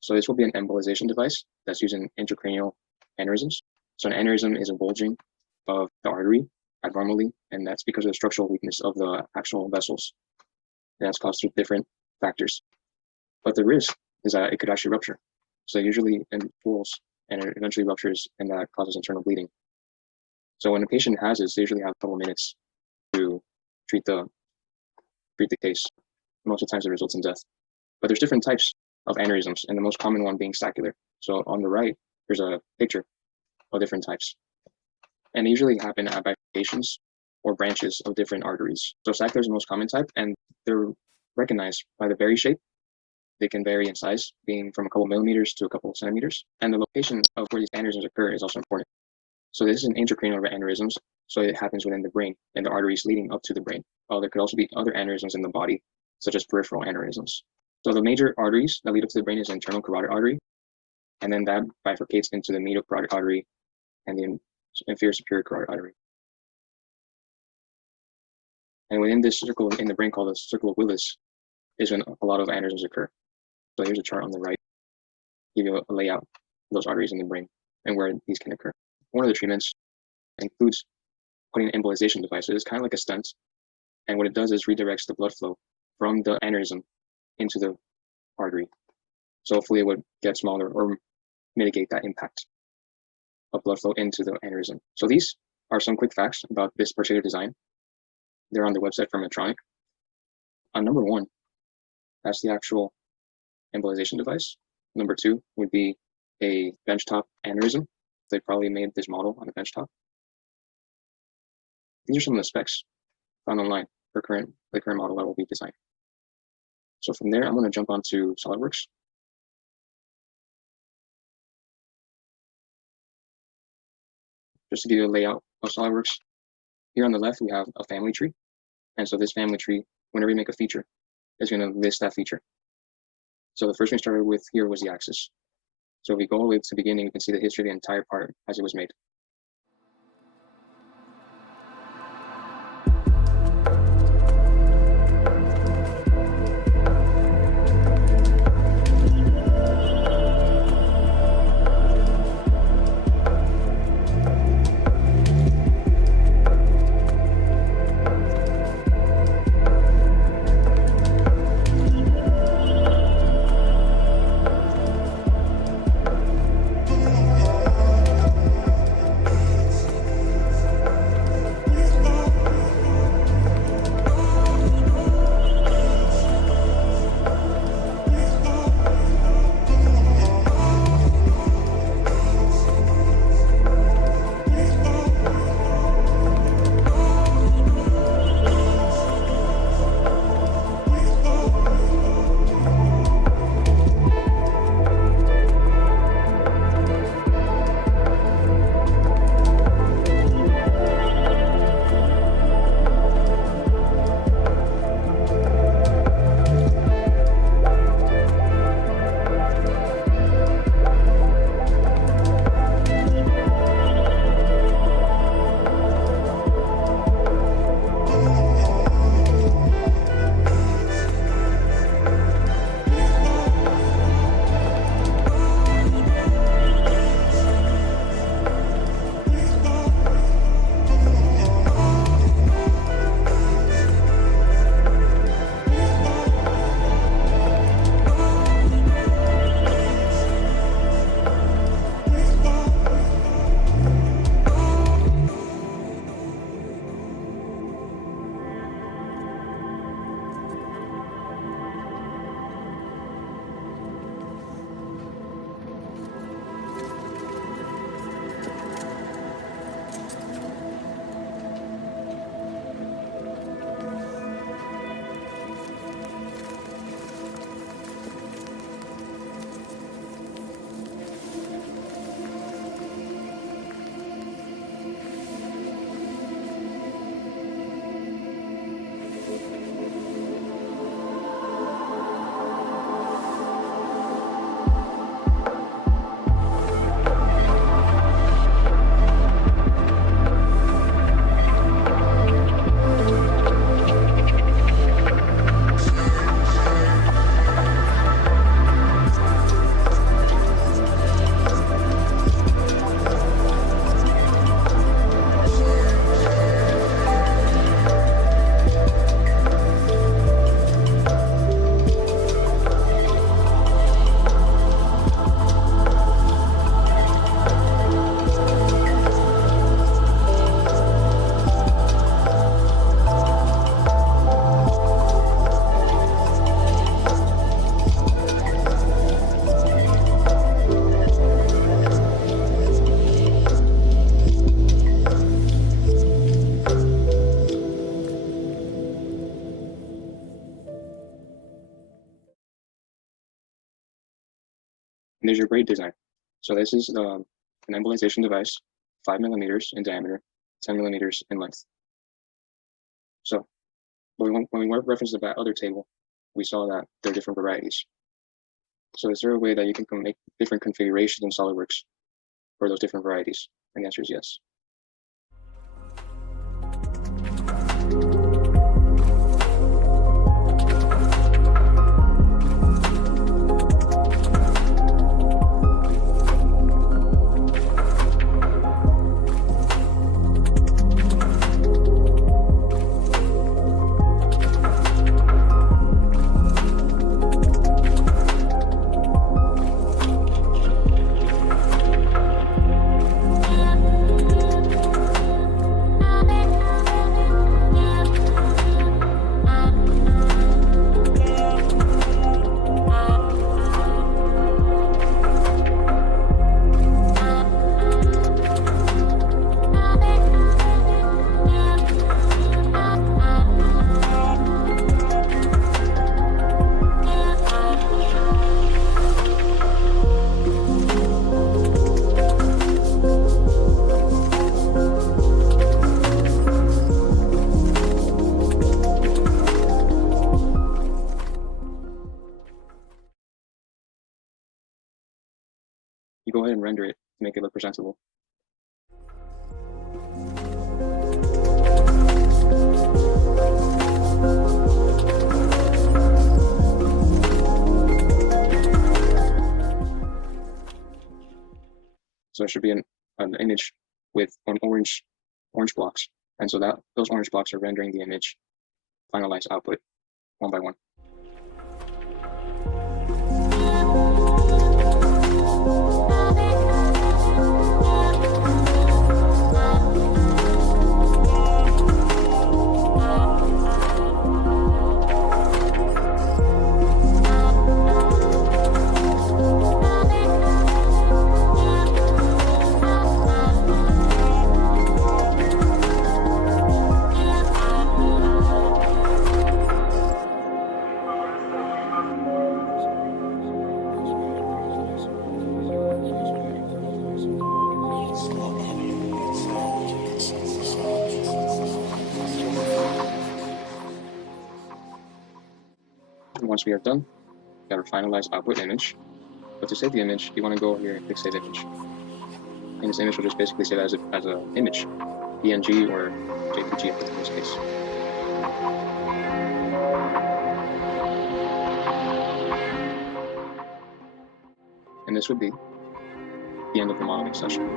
So this will be an embolization device that's using intracranial aneurysms. So an aneurysm is a bulging of the artery abnormally, and that's because of the structural weakness of the actual vessels. And that's caused through different factors. But the risk is that it could actually rupture. So usually it pools and it eventually ruptures, and that causes internal bleeding. So when a patient has this, they usually have a couple of minutes to treat the case. Most of the times it results in death. But there's different types of aneurysms, and the most common one being saccular. So on the right, there's a picture of different types. And they usually happen at bifurcations or branches of different arteries. So saccular is the most common type, and they're recognized by the berry shape. They can vary in size, being from a couple millimeters to a couple of centimeters. And the location of where these aneurysms occur is also important. So this is an intracranial aneurysms, so it happens within the brain and the arteries leading up to the brain. There could also be other aneurysms in the body, such as peripheral aneurysms. So the major arteries that lead up to the brain is the internal carotid artery, and then that bifurcates into the medial carotid artery and the inferior superior carotid artery. And within this circle in the brain called the circle of Willis is when a lot of aneurysms occur. So here's a chart on the right, give you a layout of those arteries in the brain and where these can occur. One of the treatments includes putting an embolization device. It's kind of like a stent, and what it does is redirects the blood flow from the aneurysm into the artery. So hopefully it would get smaller or mitigate that impact of blood flow into the aneurysm. So these are some quick facts about this particular design. They're on the website from Medtronic. On number one, that's the actual embolization device. Number two would be a benchtop aneurysm. They probably made this model on a benchtop. These are some of the specs found online for the current model that will be designed. So from there, I'm going to jump onto SolidWorks. Just to give you a layout of SolidWorks, here on the left, we have a family tree. And so this family tree, whenever you make a feature, is going to list that feature. So the first one we started with here was the axis. So if we go all the way to the beginning, you can see the history of the entire part as it was made. And there's your braid design. So this is an embolization device, 5 millimeters in diameter, 10 millimeters in length. So when we referenced that other table, we saw that there are different varieties. So is there a way that you can make different configurations in SolidWorks for those different varieties? And the answer is yes. You go ahead and render it to make it look presentable. So it should be an image with orange blocks. And so those orange blocks are rendering the image, finalized output, one by one. Once we are done, we have our finalized output image. But to save the image, you want to go here and click Save Image. And this image will just basically save as an image, PNG or JPG in this case. And this would be the end of the modeling session.